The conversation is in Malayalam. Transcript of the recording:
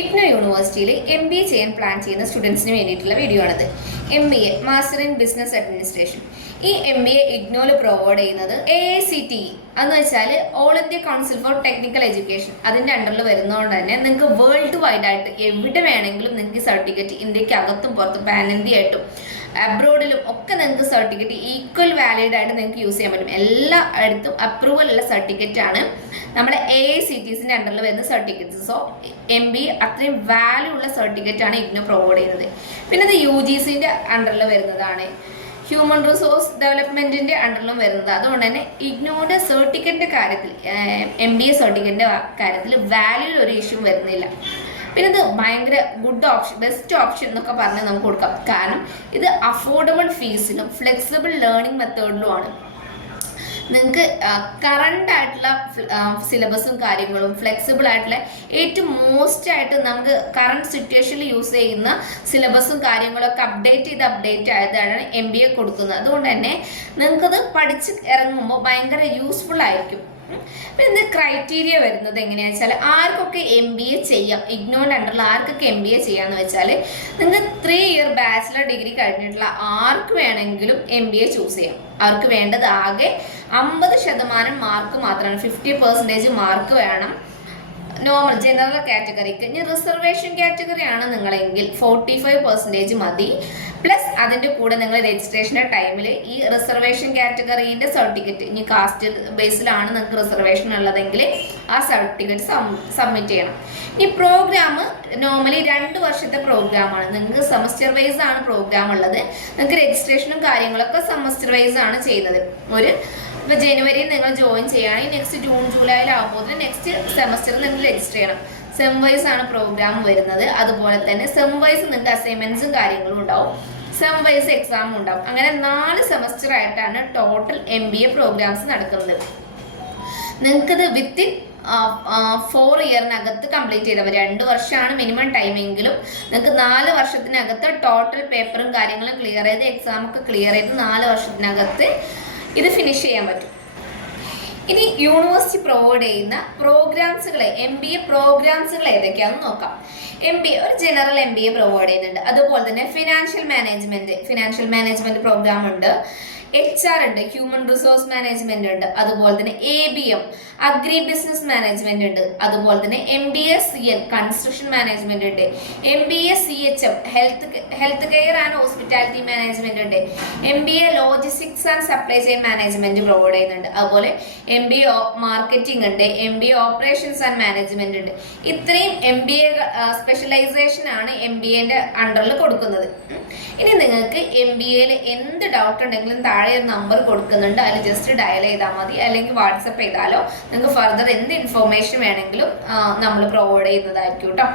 IGNOU യൂണിവേഴ്സിറ്റിയിൽ MBA ചെയ്യാൻ പ്ലാൻ ചെയ്യുന്ന സ്റ്റുഡൻസിന് വേണ്ടിയിട്ടുള്ള വീഡിയോ ആണിത്. MBA master in business administration. ഈ MBA IGNOUൽ പ്രൊവൈഡ് ചെയ്യുന്നത് AICTE എന്ന് വെച്ചാൽ all India council for technical education. അതിൻ്റെ അണ്ടറിൽ വരുന്നതുകൊണ്ട് തന്നെ നിങ്ങൾക്ക് വേൾഡ് വൈഡ് ആയിട്ട് എവിടെ വേണമെങ്കിലും നിങ്ങൾക്ക് സർട്ടിഫിക്കറ്റ് ഇന്ത്യക്ക് അകത്തും പുറത്തും പാൻ ഇന്ത്യ ആയിട്ടും അബ്രോഡിലും ഒക്കെ നിങ്ങൾക്ക് സർട്ടിഫിക്കറ്റ് ഈക്വൽ വാലിഡ് ആയിട്ട് നിങ്ങൾക്ക് യൂസ് ചെയ്യാൻ പറ്റും. എല്ലായിടത്തും അപ്രൂവൽ ഉള്ള സർട്ടിഫിക്കറ്റ് ആണ് നമ്മുടെ AICTEസിൻ്റെ അണ്ടറിൽ വരുന്ന സർട്ടിഫിക്കറ്റ്സ്. സോ MBA അത്രയും വാല്യൂ ഉള്ള സർട്ടിഫിക്കറ്റ് ആണ് IGNOU പ്രൊവൈഡ് ചെയ്യുന്നത്. പിന്നെ ഇത് UGCൻ്റെ അണ്ടറിൽ വരുന്നതാണ്, ഹ്യൂമൻ റിസോഴ്സ് ഡെവലപ്മെൻറ്റിൻ്റെ അണ്ടറിലും വരുന്നത്. അതുകൊണ്ട് തന്നെ IGNOUയുടെ സർട്ടിഫിക്കറ്റിൻ്റെ കാര്യത്തിൽ MBA സർട്ടിഫിക്കറ്റിൻ്റെ കാര്യത്തിൽ വാല്യൂയിൽ ഒരു ഇഷ്യൂ വരുന്നില്ല. പിന്നെ ഇത് ഭയങ്കര ഗുഡ് ഓപ്ഷൻ, ബെസ്റ്റ് ഓപ്ഷൻ എന്നൊക്കെ പറഞ്ഞ് നമുക്ക് കൊടുക്കാം. കാരണം ഇത് അഫോർഡബിൾ ഫീസിലും ഫ്ലെക്സിബിൾ ലേണിംഗ് മെത്തേഡിലുമാണ്. നിങ്ങൾക്ക് കറണ്ട് ആയിട്ടുള്ള സിലബസും കാര്യങ്ങളും ഫ്ലെക്സിബിൾ ആയിട്ടുള്ള ഏറ്റവും മോസ്റ്റ് ആയിട്ട് നമുക്ക് കറണ്ട് സിറ്റുവേഷനിൽ യൂസ് ചെയ്യുന്ന സിലബസും കാര്യങ്ങളൊക്കെ അപ്ഡേറ്റ് ആയതാണ് MBA കൊടുക്കുന്നത്. അതുകൊണ്ട് തന്നെ നിങ്ങൾക്കത് പഠിച്ച് ഇറങ്ങുമ്പോൾ ഭയങ്കര യൂസ്ഫുൾ ആയിരിക്കും. പിന്നെ ക്രൈറ്റീരിയ വരുന്നത് എങ്ങനെയാണെന്ന് വെച്ചാൽ ആർക്കൊക്കെ MBA ചെയ്യാം, IGNOUവിൻ്റെ അണ്ടറിൽ ആർക്കൊക്കെ MBA ചെയ്യാന്ന് വെച്ചാൽ നിങ്ങൾക്ക് 3 ഇയർ ബാച്ചിലർ ഡിഗ്രി കഴിഞ്ഞിട്ടുള്ള ആർക്ക് വേണമെങ്കിലും MBA ചൂസ് ചെയ്യാം. അവർക്ക് വേണ്ടത് ആകെ 50% മാർക്ക് മാത്രമാണ്, 50% മാർക്ക് വേണം. നോർമൽ ജനറൽ കാറ്റഗറിക്ക്. ഇനി റിസർവേഷൻ കാറ്റഗറി ആണ് നിങ്ങളെങ്കിൽ 45% മതി. പ്ലസ് അതിൻ്റെ കൂടെ നിങ്ങൾ രജിസ്ട്രേഷൻ്റെ ടൈമിൽ ഈ റിസർവേഷൻ കാറ്റഗറീൻ്റെ സർട്ടിഫിക്കറ്റ്, ഇനി കാസ്റ്റ് ബേസിലാണ് നിങ്ങൾക്ക് റിസർവേഷൻ ഉള്ളതെങ്കിൽ ആ സർട്ടിഫിക്കറ്റ് സബ്മിറ്റ് ചെയ്യണം. ഈ പ്രോഗ്രാം നോർമലി 2 വർഷത്തെ പ്രോഗ്രാമാണ്. നിങ്ങൾക്ക് സെമസ്റ്റർ വൈസ് ആണ് പ്രോഗ്രാം ഉള്ളത്. നിങ്ങൾക്ക് രജിസ്ട്രേഷനും കാര്യങ്ങളൊക്കെ സെമസ്റ്റർ വൈസ് ആണ് ചെയ്യുന്നത്. ഇപ്പോൾ ജനുവരിയിൽ നിങ്ങൾ ജോയിൻ ചെയ്യുകയാണെങ്കിൽ നെക്സ്റ്റ് ജൂൺ ജൂലൈയിലാകുമ്പോൾ നെക്സ്റ്റ് സെമസ്റ്റർ നിങ്ങൾ രജിസ്റ്റർ ചെയ്യണം. സെം വൈസ് ആണ് പ്രോഗ്രാം വരുന്നത്. അതുപോലെ തന്നെ സെം വൈസ് നിങ്ങൾക്ക് അസൈൻമെന്റ്സും കാര്യങ്ങളും ഉണ്ടാവും, സെം വൈസ് എക്സാമും ഉണ്ടാവും. അങ്ങനെ 4 സെമസ്റ്റർ ആയിട്ടാണ് ടോട്ടൽ MBA പ്രോഗ്രാംസ് നടക്കുന്നത്. നിങ്ങൾക്കിത് വിത്തിൻ 4 ഇയറിനകത്ത് കംപ്ലീറ്റ് ചെയ്താൽ മതി. 2 വർഷമാണ് മിനിമം ടൈമെങ്കിലും നിങ്ങൾക്ക് 4 വർഷത്തിനകത്ത് ടോട്ടൽ പേപ്പറും കാര്യങ്ങളും ക്ലിയർ ചെയ്ത് എക്സാമൊക്കെ ക്ലിയർ ചെയ്ത് 4 വർഷത്തിനകത്ത് ഇത് ഫിനിഷ് ചെയ്യാൻ പറ്റും. ഇനി യൂണിവേഴ്സിറ്റി പ്രൊവൈഡ് ചെയ്യുന്ന പ്രോഗ്രാംസുകൾ, MBA പ്രോഗ്രാംസുകൾ ഏതൊക്കെയാണെന്ന് നോക്കാം. MBA ഒരു ജനറൽ MBA പ്രൊവൈഡ് ചെയ്യുന്നുണ്ട്. അതുപോലെ തന്നെ ഫിനാൻഷ്യൽ മാനേജ്മെന്റ് പ്രോഗ്രാം ഉണ്ട്, HR ഉണ്ട്, ഹ്യൂമൻ റിസോഴ്സ് മാനേജ്മെന്റ് ഉണ്ട്, അതുപോലെ തന്നെ ABM അഗ്രി ബിസിനസ് മാനേജ്മെന്റ് ഉണ്ട്, അതുപോലെ തന്നെ MBA CL കൺസ്ട്രക്ഷൻ മാനേജ്മെന്റ് ഉണ്ട്, MBA CHM health care and hospitality management ഉണ്ട്, MBA logistics and supply chain management provide ചെയ്യുന്നുണ്ട്. അതുപോലെ MBA മാർക്കറ്റിംഗ് ഉണ്ട്, MBA ഓപ്പറേഷൻസ് ആൻഡ് മാനേജ്മെന്റ് ഉണ്ട്. ഇത്രയും MBA സ്പെഷ്യലൈസേഷൻ ആണ് MBAന്റെ അണ്ടറിൽ കൊടുക്കുന്നത്. ഇനി നിങ്ങൾക്ക് MBAയിൽ എന്ത് ഡൗട്ട് ഉണ്ടെങ്കിലും താഴെ ഒരു നമ്പർ കൊടുക്കുന്നുണ്ട്, അതിൽ ജസ്റ്റ് ഡയൽ ചെയ്താൽ മതി, അല്ലെങ്കിൽ വാട്സപ്പ് ചെയ്താലോ നിങ്ങൾക്ക് ഫർദർ എന്ത് ഇൻഫോർമേഷൻ വേണമെങ്കിലും നമ്മൾ പ്രൊവൈഡ് ചെയ്യുന്നതായിരിക്കും കേട്ടോ.